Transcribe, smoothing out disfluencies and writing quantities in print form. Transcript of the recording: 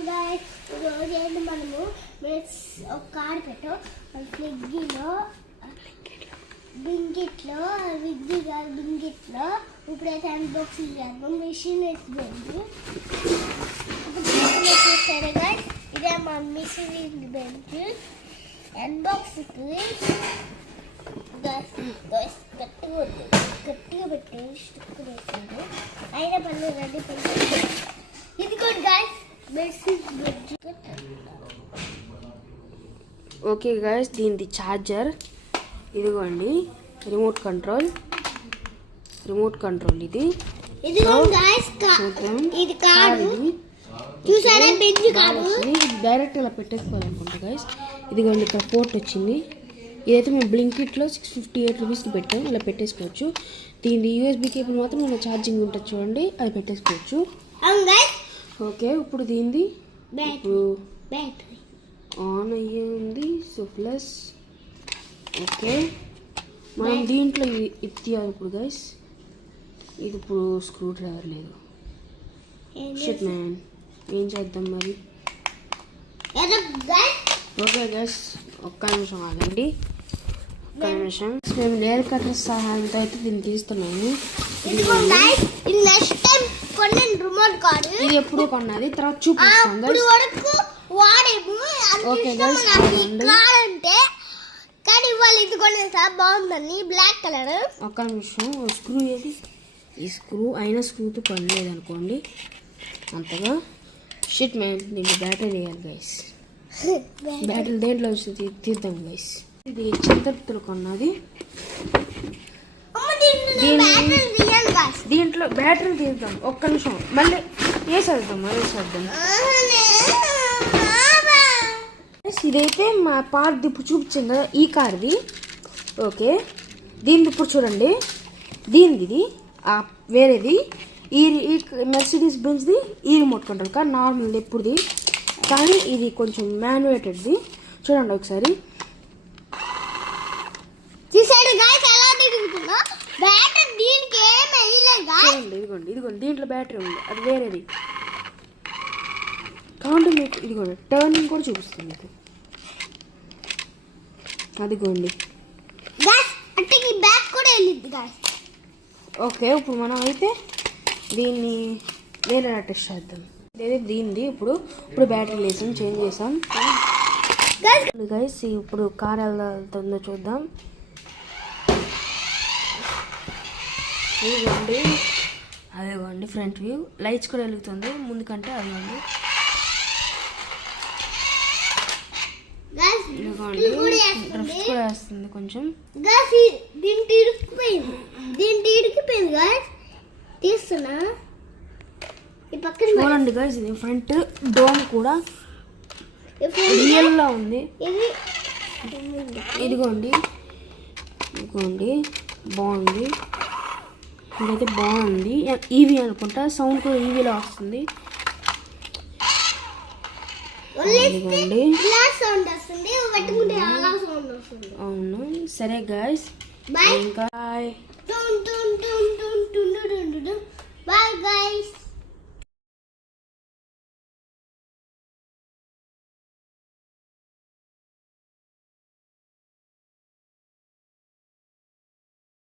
guys, రోజు ఏంటి మనము ఒక కార్ పెట్టాం స్విగ్గీలో బింగిట్లో బింగిట్లో ఇప్పుడైతే అన్బాక్సింగ్ చేద్దాం. మిషన్ వేసిపోయింది. చూసారా గైస్, ఇదే మా మిషన్ బెంచ్ అన్బాక్సింగ్ గట్టిగా పెట్టి స్టిక్ వేసింది. అయినా పనులు రెడీ పని ఇది కూడా గైస్ ఓకే గైస్, దీనిది ఛార్జర్ ఇదిగోండి. రిమోట్ కంట్రోల్ ఇది చూసారా బెంచ్ కాదు, డైరెక్ట్ ఇలా పెట్టేసుకోవాలనుకుంటా గైస్. ఇదిగోండి ఇక్కడ పోర్ట్ వచ్చింది. ఇదైతే మేము బ్లింకిట్లో 658 రూపీస్కి పెట్టాం. ఇలా పెట్టేసుకోవచ్చు. దీని యూఎస్బీ కేబుల్ మాత్రం ఇలా ఛార్జింగ్ ఉంటుంది చూడండి, అది పెట్టేసుకోవచ్చు. ఓకే, ఇప్పుడు దీనిది బ్యాటరీ ఆన్ అయ్యే ఉంది. సో ప్లస్ ఓకే, మనం దీంట్లో ఇది తీయాలి ఇప్పుడు గైస్. ఇది ఇప్పుడు స్క్రూ డ్రైవర్ లేదు. షిట్ మ్యాన్, ఏం చేద్దాం మరి? ఓకే గైస్, ఒక్క నిమిషం ఆగండి. మేము నేల్ కట్టర్ సహాయంతో అయితే దీన్ని తీస్తున్నాము. ఇది ఎప్పుడు కొన్నది, తర్వాత చూపిస్తాం. ఓకే గైస్, కానీ వాళ్ళు ఇది కొనేది సార్ బాగుందని బ్లాక్ కలర్. ఒక్క నిమిషం, స్క్రూ ఏది? ఈ స్క్రూ అయినా స్క్రూతో పని లేదనుకోండి అంతగా. షిట్ మ్యాన్, దీనికి బ్యాటరీ వేయాలి గైస్. బ్యాటరీ దేంట్లో వస్తుంది తీద్దాం గైస్. ఇది చింతపిత్తులు కొన్నది. దీంట్లో బ్యాటరీ తీద్దాం. ఒక్క నిమిషం, మళ్ళీ వేసేద్దాం. ఇదైతే మా పార్ట్ ఇప్పుడు చూపించాం కదా, ఈ కార్ది. ఓకే, దీనిది ఇప్పుడు చూడండి. దీనిది ఇది వేరేది. ఈ మెర్సిడీస్ బెంజ్ది ఈ రిమోట్ కంట్రోల్ కార్ నార్మల్ ఎప్పుడుది, కానీ ఇది కొంచెం మ్యాన్యువేటెడ్ది. చూడండి ఒకసారి. ఇదిగోండి దీంట్లో బ్యాటరీ ఉంది, అది వేరేది. కాబట్టి మీకు ఇదిగోండి టర్నింగ్ కూడా చూపిస్తుంది మీకు. అదిగోండి. ఓకే, ఇప్పుడు మనం అయితే దీన్ని వేరే టెస్ట్ చేద్దాం. ఇదే దీనిది. ఇప్పుడు బ్యాటరీ వేసాం, చేంజ్ చేసాం గైస్. ఇప్పుడు కార్ ఎలా వెళ్తుందో చూద్దాం. అదిగోండి ఫ్రంట్ వ్యూ. లైట్స్ కూడా వెలుగుతుంది ముందు కంటే. అదిగోండి డ్రిఫ్ట్ కూడా వేస్తుంది కొంచెం. చూడండి గైస్, ఇది ఫ్రంట్ డోమ్ కూడా రియల్ లా ఉంది. ఇదిగోండి బాగుంది. ఇదైతే బాగుంది. ఈవీ అనుకుంటా, సౌండ్ కూడా ఈవీలో వస్తుంది. అవును, సరే గైస్, ఇంకా బాయ్ గైస్.